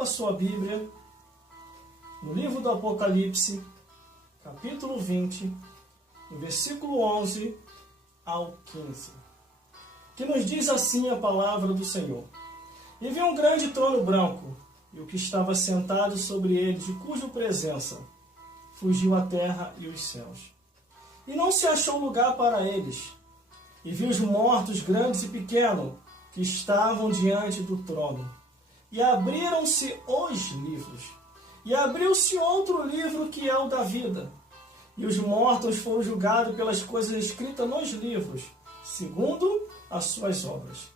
Abra sua Bíblia no livro do Apocalipse, capítulo 20, no versículo 11 ao 15, que nos diz assim a palavra do Senhor. E vi um grande trono branco, e o que estava sentado sobre ele, de cuja presença fugiu a terra e os céus. E não se achou lugar para eles. E vi os mortos, grandes e pequenos, que estavam diante do trono. E abriram-se os livros. E abriu-se outro livro, que é o da vida. E os mortos foram julgados pelas coisas escritas nos livros, segundo as suas obras.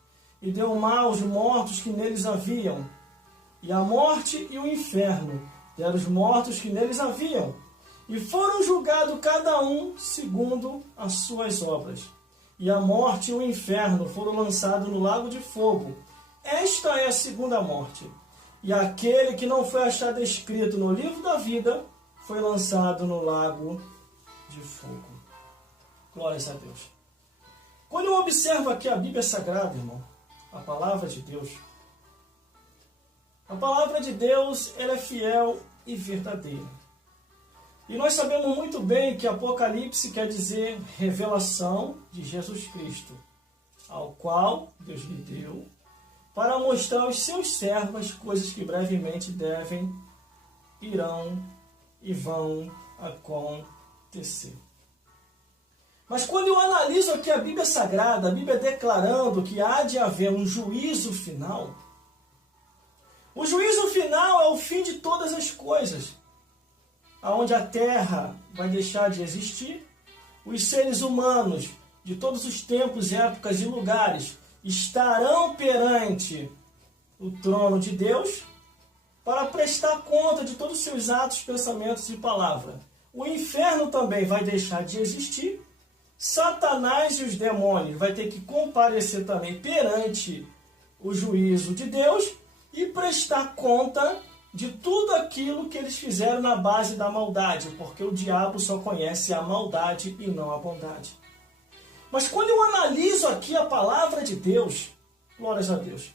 E deu mal aos mortos que neles haviam. E a morte e o inferno deram os mortos que neles haviam. E foram julgados cada um segundo as suas obras. E a morte e o inferno foram lançados no lago de fogo. Esta é a segunda morte. E aquele que não foi achado escrito no livro da vida foi lançado no lago de fogo. Glórias a Deus. Quando eu observo aqui a Bíblia Sagrada, irmão, a palavra de Deus, ela é fiel e verdadeira. E nós sabemos muito bem que Apocalipse quer dizer revelação de Jesus Cristo, ao qual Deus lhe deu, para mostrar aos seus servos as coisas que brevemente irão e vão acontecer. Mas quando eu analiso aqui a Bíblia Sagrada, a Bíblia declarando que há de haver um juízo final, o juízo final é o fim de todas as coisas, aonde a terra vai deixar de existir, os seres humanos de todos os tempos, épocas e lugares estarão perante o trono de Deus para prestar conta de todos os seus atos, pensamentos e palavras. O inferno também vai deixar de existir. Satanás e os demônios vai ter que comparecer também perante o juízo de Deus e prestar conta de tudo aquilo que eles fizeram na base da maldade, porque o diabo só conhece a maldade e não a bondade. Mas quando eu analiso aqui a palavra de Deus, glórias a Deus,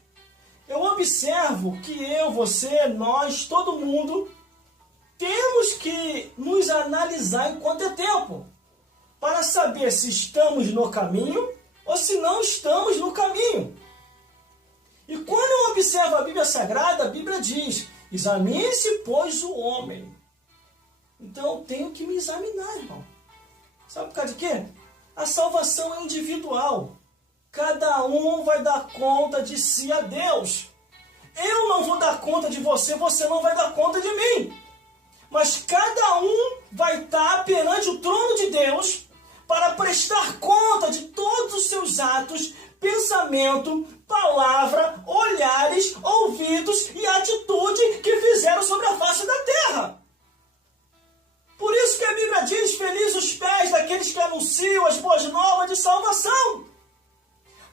eu observo que eu, você, nós, todo mundo, temos que nos analisar enquanto é tempo, para saber se estamos no caminho ou se não estamos no caminho. E quando eu observo a Bíblia Sagrada, a Bíblia diz: examine-se, pois, o homem. Então eu tenho que me examinar, irmão. Sabe por causa de quê? A salvação é individual. Cada um vai dar conta de si a Deus. Eu não vou dar conta de você, você não vai dar conta de mim. Mas cada um vai estar perante o trono de Deus para prestar conta de todos os seus atos, pensamento, palavra, olhares, ouvidos e atitude que fizeram sobre a face da terra. Por isso que a Bíblia diz: felizes os pés daqueles que anunciam as boas novas de salvação.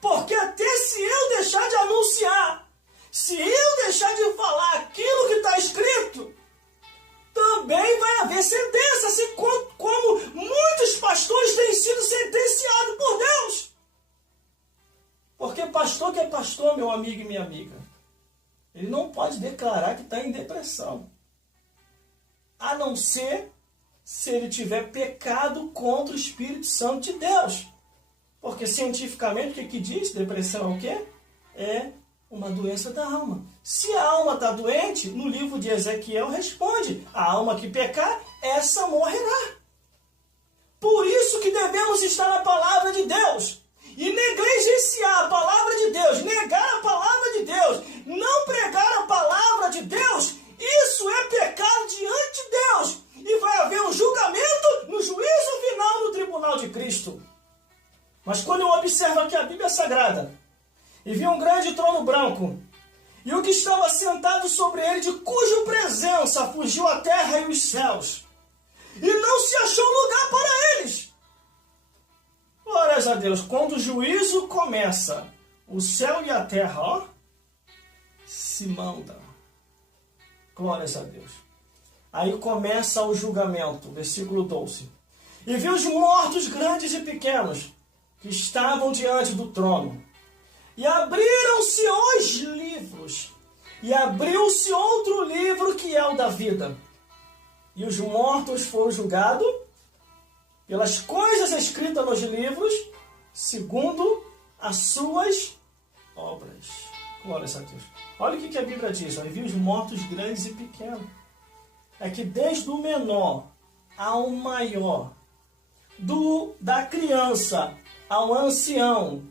Porque até se eu deixar de anunciar, se eu deixar de falar aquilo que está escrito, também vai haver sentença, assim como muitos pastores têm sido sentenciados por Deus. Porque pastor que é pastor, meu amigo e minha amiga, ele não pode declarar que está em depressão, a não ser se ele tiver pecado contra o Espírito Santo de Deus. Porque cientificamente o que diz? Depressão é o quê? É uma doença da alma. Se a alma está doente, no livro de Ezequiel responde: a alma que pecar, essa morrerá. Por isso que devemos estar na palavra de Deus. E negligenciar a palavra de Deus, negar a palavra de Deus, não pregar a palavra de Deus, isso é pecado diante de Deus. E vai haver um julgamento no juízo final no tribunal de Cristo. Mas quando eu observo aqui a Bíblia Sagrada, e vi um grande trono branco, e o que estava sentado sobre ele, de cuja presença fugiu a terra e os céus, e não se achou lugar para eles. Glórias a Deus, quando o juízo começa, o céu e a terra, se mandam. Glórias a Deus. Aí começa o julgamento, versículo 12. E viu os mortos grandes e pequenos, que estavam diante do trono. E abriram-se os livros. E abriu-se outro livro, que é o da vida. E os mortos foram julgados pelas coisas escritas nos livros, segundo as suas obras. Glória a Deus. Olha o que a Bíblia diz. Eu vi os mortos grandes e pequenos. É que desde o menor ao maior, da criança ao ancião,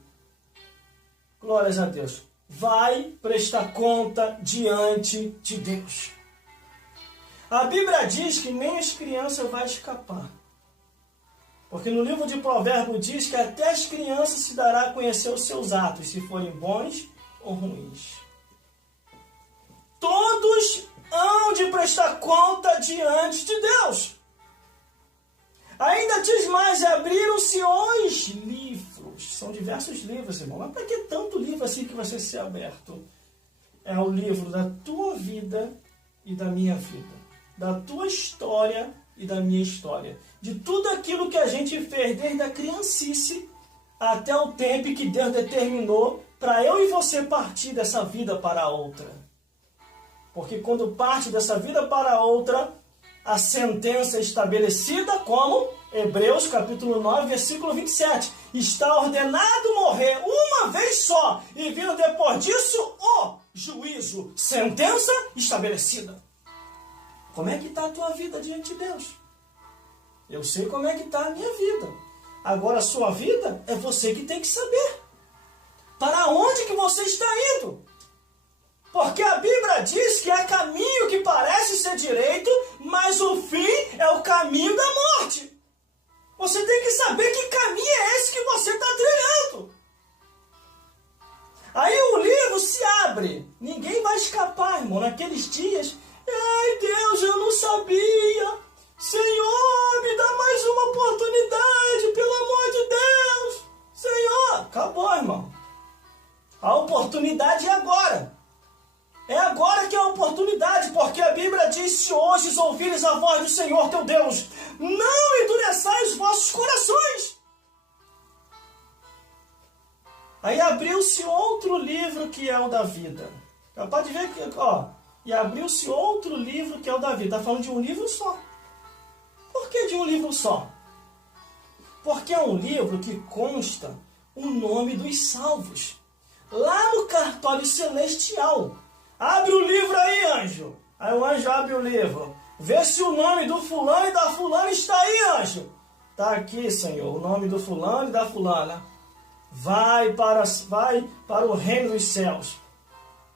glórias a Deus, vai prestar conta diante de Deus. A Bíblia diz que nem as crianças vão escapar. Porque no livro de Provérbios diz que até as crianças se dará a conhecer os seus atos, se forem bons ou ruins. Todos hão de prestar conta diante de Deus. Ainda diz mais, abriram-se os livros. São diversos livros, irmão. Mas para que tanto livro assim que vai ser aberto? É o livro da tua vida e da minha vida. Da tua história e da minha história. De tudo aquilo que a gente fez desde a criancice até o tempo que Deus determinou para eu e você partir dessa vida para a outra. Porque quando parte dessa vida para a outra, a sentença é estabelecida como Hebreus capítulo 9, versículo 27. Está ordenado morrer uma vez só, e vindo depois disso o juízo. Sentença estabelecida. Como é que está a tua vida diante de Deus? Eu sei como é que está a minha vida. Agora a sua vida é você que tem que saber. Para onde que você está indo? Porque a Bíblia diz que há caminho que parece ser direito, mas o fim é o caminho da morte. Você tem que saber que caminho é esse que você está trilhando. Aí o livro se abre. Ninguém vai escapar, irmão. Naqueles dias, ai Deus, eu não sabia. Senhor, me dá mais uma oportunidade, pelo amor de Deus. Senhor, acabou, irmão. A oportunidade é agora. É agora que é a oportunidade, porque a Bíblia diz: se hoje ouvires a voz do Senhor teu Deus, não endureçais os vossos corações. Aí abriu-se outro livro, que é o da vida. Pode ver que, e abriu-se outro livro, que é o da vida. Está falando de um livro só. Por que de um livro só? Porque é um livro que consta o nome dos salvos. Lá no cartório celestial. Abre o livro aí, anjo. Aí o anjo abre o livro. Vê se o nome do fulano e da fulana está aí, anjo. Está aqui, Senhor, o nome do fulano e da fulana. Vai para o reino dos céus.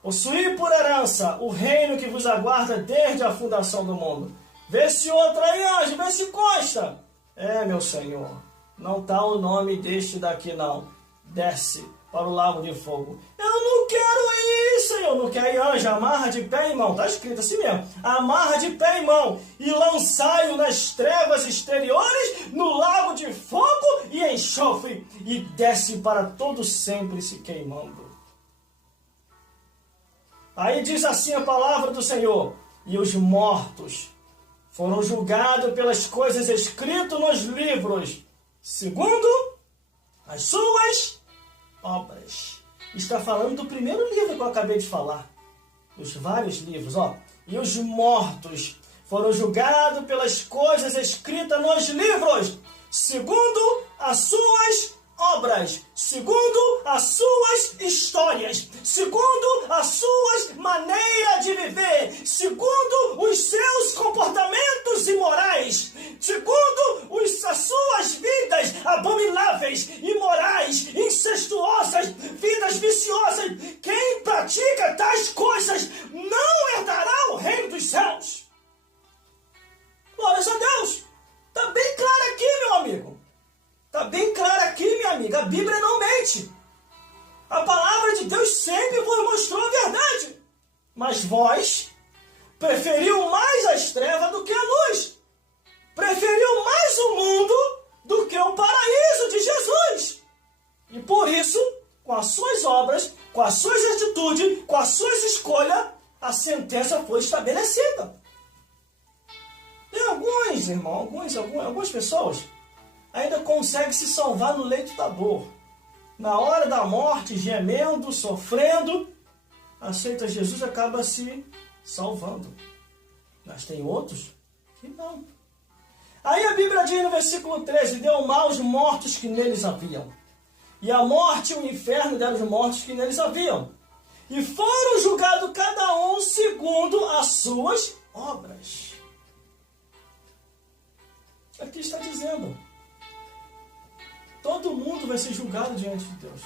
Possuí por herança o reino que vos aguarda desde a fundação do mundo. Vê se outra aí, anjo, vê se consta. É, meu Senhor, não está o nome deste daqui, não. Desce para o lago de fogo. Eu não quero ir, Senhor. Não quero ir, anjo. Amarra de pé e mão. Está escrito assim mesmo. Amarra de pé e mão. E lançai-o nas trevas exteriores, no lago de fogo e enxofre. E desce para todo sempre se queimando. Aí diz assim a palavra do Senhor. E os mortos foram julgados pelas coisas escritas nos livros, segundo as suas obras. Está falando do primeiro livro que eu acabei de falar. Os vários livros, E os mortos foram julgados pelas coisas escritas nos livros, segundo as suas obras, segundo as suas histórias, segundo as suas maneiras de viver, segundo os seus comportamentos imorais, segundo as suas vidas abomináveis, imorais, incestuosas, vidas viciosas. Quem pratica tais coisas não herdará o reino dos céus. Glórias a Deus. Está bem claro aqui, meu amigo. Está bem claro aqui, minha amiga. A Bíblia não mente. A palavra de Deus sempre vos mostrou a verdade. Mas vós preferiu mais as trevas do que a luz. Preferiu mais o mundo do que o paraíso de Jesus. E por isso, com as suas obras, com as suas atitudes, com as suas escolhas, a sentença foi estabelecida. Tem alguns, irmão, algumas pessoas ainda conseguem se salvar no leito da dor. Na hora da morte, gemendo, sofrendo, aceita Jesus acaba se salvando. Mas tem outros que não. Aí a Bíblia diz no versículo 13, deu mal aos mortos que neles haviam. E a morte e o inferno deram os mortos que neles haviam. E foram julgados cada um segundo as suas obras. Aqui está dizendo, todo mundo vai ser julgado diante de Deus.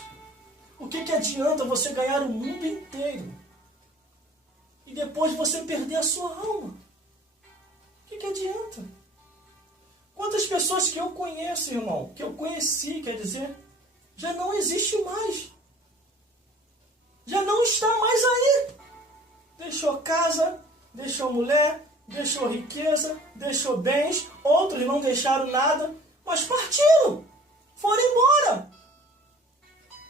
O que adianta você ganhar o mundo inteiro e depois você perder a sua alma? O que adianta? Quantas pessoas que eu conheço, irmão, que eu conheci, quer dizer, já não existe mais. Já não está mais aí. Deixou casa, deixou mulher, deixou riqueza, deixou bens. Outros não deixaram nada, mas partiram. Foram embora.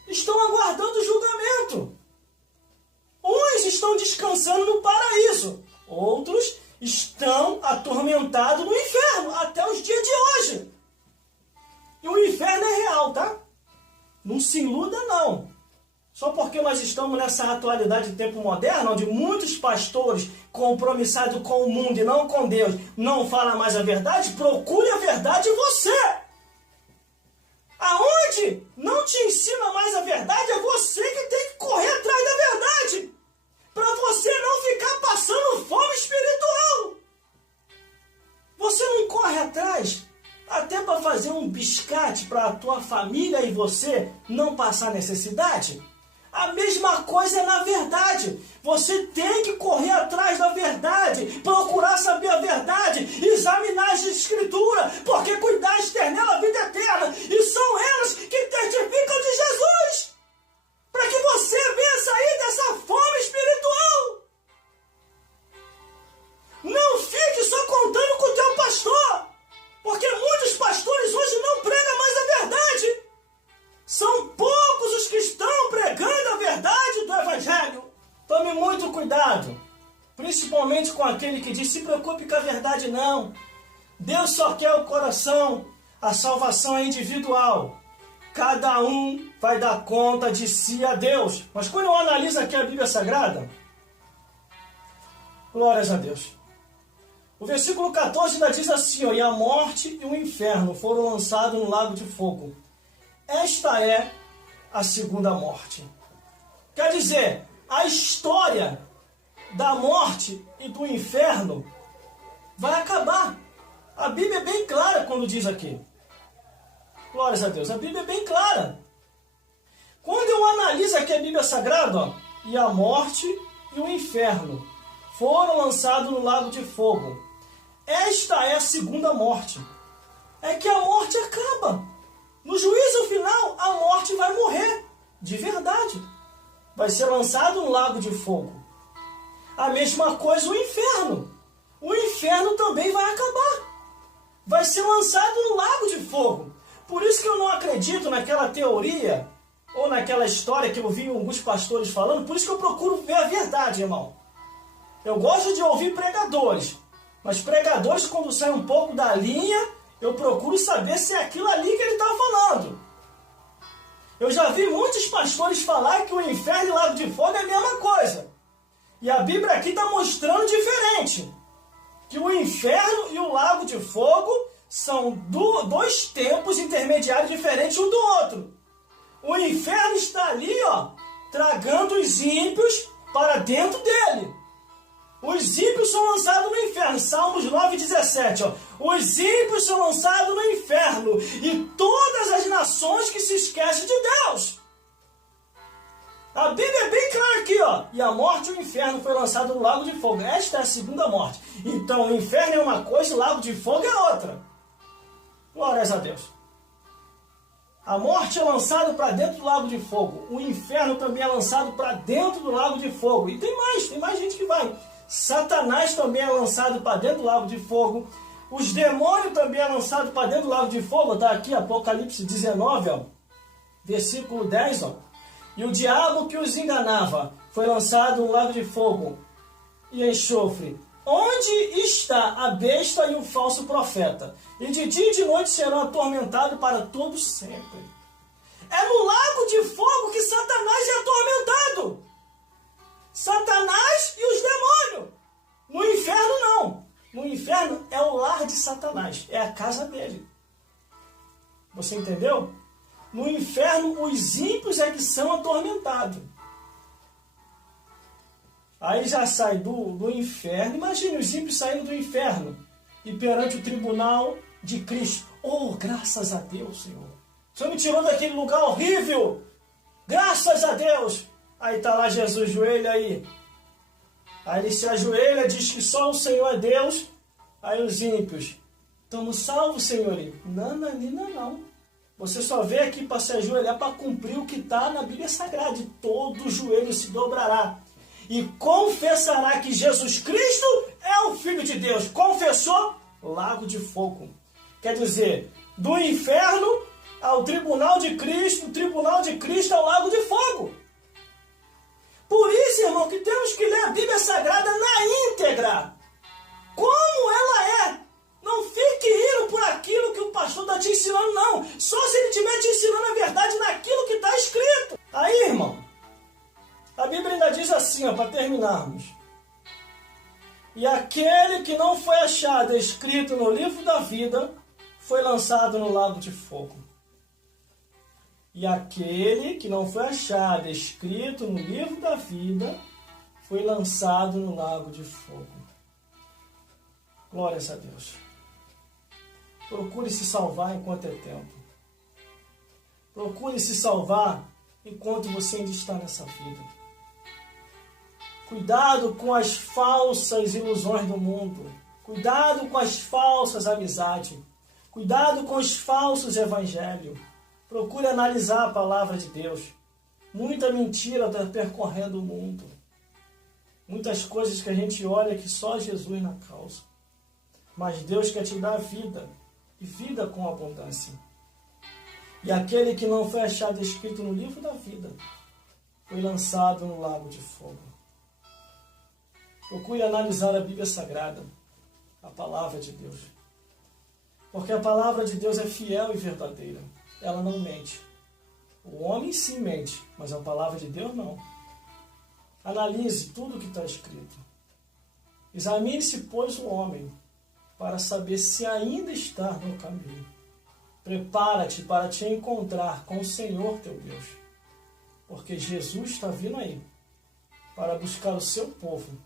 Estão aguardando o julgamento. Uns estão descansando no paraíso. Outros estão atormentados no inferno até os dias de hoje. E o inferno é real, tá? Não se iluda, não. Só porque nós estamos nessa atualidade de tempo moderno, onde muitos pastores compromissados com o mundo e não com Deus não falam mais a verdade, procure a verdade em você. Aonde não te ensina mais a verdade, é você que tem que correr atrás da verdade. Para você não ficar passando fome espiritual. Você não corre atrás até para fazer um biscate para a tua família e você não passar necessidade? A mesma coisa é na verdade. Você tem que correr atrás da verdade, procurar saber a verdade, examinar as escrituras, porque cuidar externar a vida eterna. E são elas que testificam de Jesus. Para que você venha sair dessa fome espiritual. Não fique só contando com o teu pastor, porque muitos pastores hoje não pregam mais a verdade. São poucos os que estão pregando a verdade do Evangelho. Tome muito cuidado, principalmente com aquele que diz, se preocupe com a verdade não. Deus só quer o coração, a salvação é individual. Cada um vai dar conta de si a Deus. Mas quando eu analiso aqui a Bíblia Sagrada, glórias a Deus. O versículo 14 ainda diz assim, ó, e a morte e o inferno foram lançados no lago de fogo. Esta é a segunda morte. Quer dizer, a história da morte e do inferno vai acabar. A Bíblia é bem clara quando diz aqui. Glórias a Deus. A Bíblia é bem clara. Quando eu analiso aqui a Bíblia Sagrada, ó, e a morte e o inferno foram lançados no lago de fogo. Esta é a segunda morte. É que a morte acaba. No juízo final, a morte vai morrer. De verdade. Vai ser lançado no lago de fogo. A mesma coisa o inferno. O inferno também vai acabar. Vai ser lançado no lago de fogo. Por isso que eu não acredito naquela teoria ou naquela história que eu vi alguns pastores falando. Por isso que eu procuro ver a verdade, irmão. Eu gosto de ouvir pregadores. Mas pregadores, quando saem um pouco da linha, eu procuro saber se é aquilo ali que ele está falando. Eu já vi muitos pastores falar que o inferno e o lago de fogo é a mesma coisa. E a Bíblia aqui está mostrando diferente. Que o inferno e o lago de fogo são dois tempos intermediários diferentes um do outro. O inferno está ali, ó, tragando os ímpios para dentro dele. Os ímpios são lançados no inferno. Salmos 9,17. Os ímpios são lançados no inferno. E todas as nações que se esquecem de Deus. A Bíblia é bem clara aqui, ó. E a morte e o inferno foi lançado no lago de fogo. Esta é a segunda morte. Então o inferno é uma coisa e o lago de fogo é outra. Glórias a Deus. A morte é lançada para dentro do lago de fogo. O inferno também é lançado para dentro do lago de fogo. E tem mais gente que vai. Satanás também é lançado para dentro do lago de fogo. Os demônios também é lançado para dentro do lago de fogo. Está aqui Apocalipse 19, ó, versículo 10. Ó. E o diabo que os enganava foi lançado no lago de fogo e enxofre, onde está a besta e o falso profeta. E de dia e de noite serão atormentados para todo sempre. É no lago de fogo que Satanás é atormentado. Satanás e os demônios. No inferno não. No inferno é o lar de Satanás, é a casa dele. Você entendeu? No inferno os ímpios é que são atormentados. Aí já sai do inferno. Imagine os ímpios saindo do inferno e perante o tribunal de Cristo. Oh, graças a Deus, Senhor. O Senhor me tirou daquele lugar horrível. Graças a Deus. Aí está lá Jesus, joelho aí. Aí ele se ajoelha, diz que só o Senhor é Deus. Aí os ímpios, estamos salvos, Senhor. Não, não. Você só veio aqui para se ajoelhar para cumprir o que está na Bíblia Sagrada. E todo joelho se dobrará e confessará que Jesus Cristo é o Filho de Deus. Confessou, lago de fogo. Quer dizer, do inferno ao tribunal de Cristo, o tribunal de Cristo ao lago de fogo. Por isso, irmão, que temos que ler a Bíblia Sagrada na íntegra. Como ela é. Não fique indo por aquilo que o pastor está te ensinando, não. Só se ele estiver te ensinando a verdade naquilo que está escrito. Aí, irmão, a Bíblia ainda diz assim, para terminarmos. E aquele que não foi achado escrito no livro da vida foi lançado no lago de fogo. E aquele que não foi achado escrito no livro da vida foi lançado no lago de fogo. Glórias a Deus. Procure se salvar enquanto é tempo. Procure se salvar enquanto você ainda está nessa vida. Cuidado com as falsas ilusões do mundo. Cuidado com as falsas amizades. Cuidado com os falsos evangelhos. Procure analisar a palavra de Deus. Muita mentira está percorrendo o mundo. Muitas coisas que a gente olha que só Jesus na causa. Mas Deus quer te dar vida. E vida com abundância. E aquele que não foi achado escrito no livro da vida foi lançado no lago de fogo. Procure analisar a Bíblia Sagrada, a palavra de Deus. Porque a palavra de Deus é fiel e verdadeira. Ela não mente. O homem sim mente, mas a palavra de Deus não. Analise tudo o que está escrito. Examine-se, pois, o homem, para saber se ainda está no caminho. Prepara-te para te encontrar com o Senhor teu Deus. Porque Jesus está vindo aí para buscar o seu povo.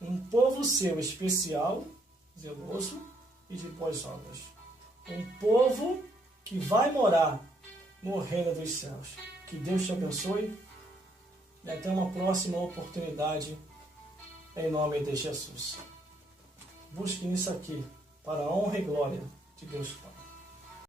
Um povo seu especial, zeloso e de boas obras. Um povo que vai morar no reino dos céus. Que Deus te abençoe e até uma próxima oportunidade em nome de Jesus. Busque nisso aqui para a honra e glória de Deus Pai.